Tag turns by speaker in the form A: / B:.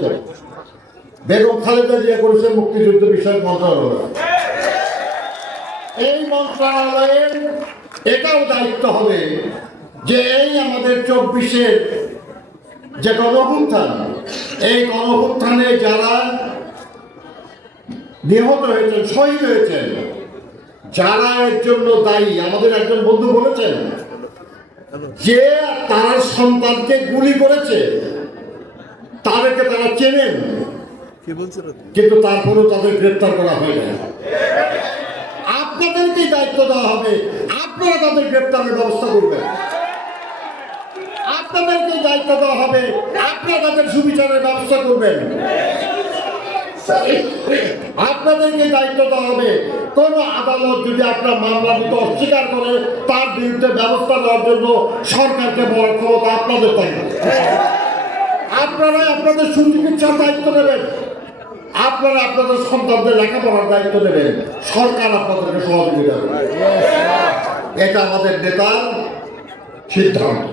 A: করেছেন বেগম খালেদা জিয়া করেছেন মুক্তিযুদ্ধ বিষয়ক মন্ত্রণালয়। এই মন্ত্রণালয়ের এটাও দায়িত্ব হবে যে এই আমাদের চব্বিশের যে গণভুত্থান এই গণভুত্থানে যারা নিহত হয়েছেন, শহীদ হয়েছেন, যারা এর জন্য দায়ী, আমাদের একজন বন্ধু বলেছেন যে তার সন্তানকে গুলি করেছে তাদেরকে তারা চেনেন। কিন্তু তারপরেও তাদের গ্রেপ্তার করা হয় না আপনাদেরকেই দায়িত্ব দেওয়া হবে। আপনারা তাদের গ্রেপ্তারের ব্যবস্থা করবেন। আপনাদেরকে দায়িত্ব দেওয়া হবে। আপনারা তাদের সুবিচারের ব্যবস্থা করবেন। আপনাদেরকে দায়িত্ব দেওয়া হবে। কোন আদালত যদি আপনার মামলা দিতে অস্বীকার করে তার বিরুদ্ধে ব্যবস্থা নেওয়ার জন্য সরকারকে বড় ক্ষমতা আপনাদের আপনারা আপনাদের সুচিকিৎসার দায়িত্ব নেবেন, আপনারা আপনাদের সন্তানদের লেখাপড়ার দায়িত্ব নেবেন। সরকার আপনাদেরকে সহযোগিতা এটা আমাদের নেতার সিদ্ধান্ত।